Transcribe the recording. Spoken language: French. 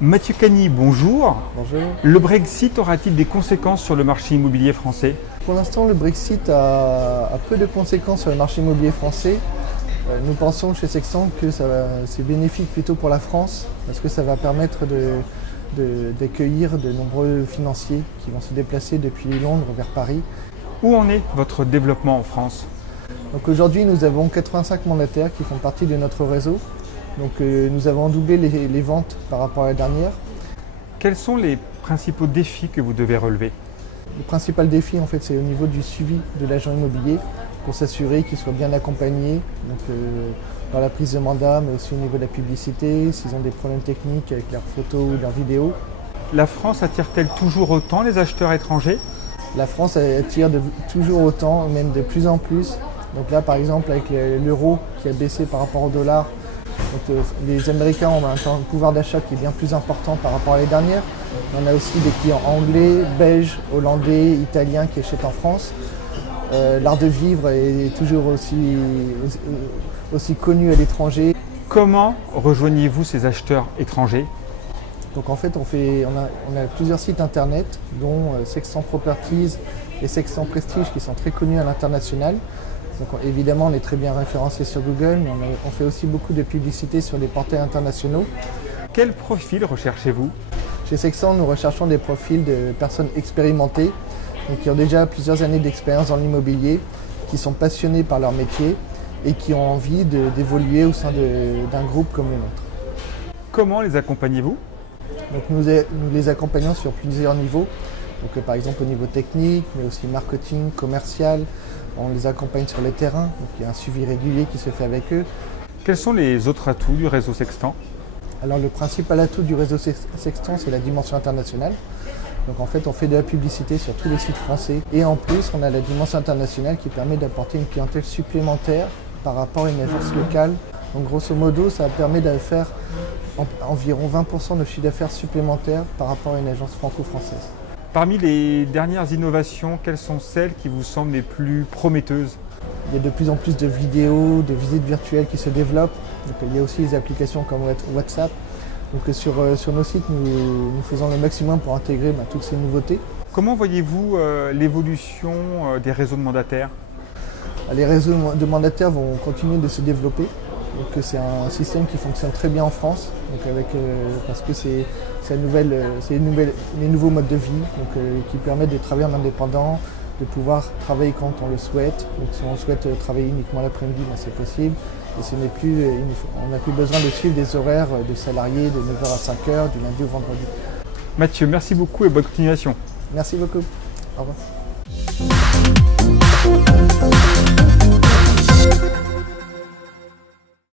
Mathieu Cagny, bonjour. Bonjour. Le Brexit aura-t-il des conséquences sur le marché immobilier français? Pour l'instant, le Brexit a peu de conséquences sur le marché immobilier français. Nous pensons chez Sextant que c'est bénéfique plutôt pour la France parce que ça va permettre d'accueillir de nombreux financiers qui vont se déplacer depuis Londres vers Paris. Où en est votre développement en France? Donc aujourd'hui, nous avons 85 mandataires qui font partie de notre réseau. Donc nous avons doublé les ventes par rapport à la dernière. Quels sont les principaux défis que vous devez relever? Le principal défi, en fait, c'est au niveau du suivi de l'agent immobilier pour s'assurer qu'il soit bien accompagné dans la prise de mandat, mais aussi au niveau de la publicité, s'ils ont des problèmes techniques avec leurs photos ou leurs vidéos. La France attire-t-elle toujours autant les acheteurs étrangers? La France attire toujours autant, même de plus en plus. Donc là, par exemple, avec l'euro qui a baissé par rapport au dollar, donc, les Américains ont un pouvoir d'achat qui est bien plus important par rapport à l'année dernière. On a aussi des clients anglais, belges, hollandais, italiens qui achètent en France. L'art de vivre est toujours aussi connu à l'étranger. Comment rejoignez-vous ces acheteurs étrangers? Donc en fait, on a plusieurs sites internet, dont Sextant Properties et Sextant Prestige qui sont très connus à l'international. Donc évidemment, on est très bien référencé sur Google, mais on fait aussi beaucoup de publicité sur des portails internationaux. Quel profil recherchez-vous? Chez Sextant, nous recherchons des profils de personnes expérimentées, donc qui ont déjà plusieurs années d'expérience dans l'immobilier, qui sont passionnés par leur métier et qui ont envie d'évoluer au sein d'un groupe comme le nôtre. Comment les accompagnez-vous? Donc nous les accompagnons sur plusieurs niveaux, donc par exemple au niveau technique, mais aussi marketing, commercial. On les accompagne sur les terrains, donc il y a un suivi régulier qui se fait avec eux. Quels sont les autres atouts du réseau Sextant? Alors le principal atout du réseau Sextant, c'est la dimension internationale. Donc en fait, on fait de la publicité sur tous les sites français. Et en plus, on a la dimension internationale qui permet d'apporter une clientèle supplémentaire par rapport à une agence locale. Donc grosso modo, ça permet de faire environ 20% de chiffre d'affaires supplémentaire par rapport à une agence franco-française. Parmi les dernières innovations, quelles sont celles qui vous semblent les plus prometteuses? Il y a de plus en plus de vidéos, de visites virtuelles qui se développent. Donc, il y a aussi des applications comme WhatsApp. Donc, sur nos sites, nous faisons le maximum pour intégrer toutes ces nouveautés. Comment voyez-vous l'évolution des réseaux de mandataires? Les réseaux de mandataires vont continuer de se développer. Donc, c'est un système qui fonctionne très bien en France, donc parce que c'est les nouveaux modes de vie qui permettent de travailler en indépendant, de pouvoir travailler quand on le souhaite. Donc si on souhaite travailler uniquement l'après-midi, c'est possible. Et on n'a plus besoin de suivre des horaires de salariés de 9h à 5h, du lundi au vendredi. Mathieu, merci beaucoup et bonne continuation. Merci beaucoup. Au revoir.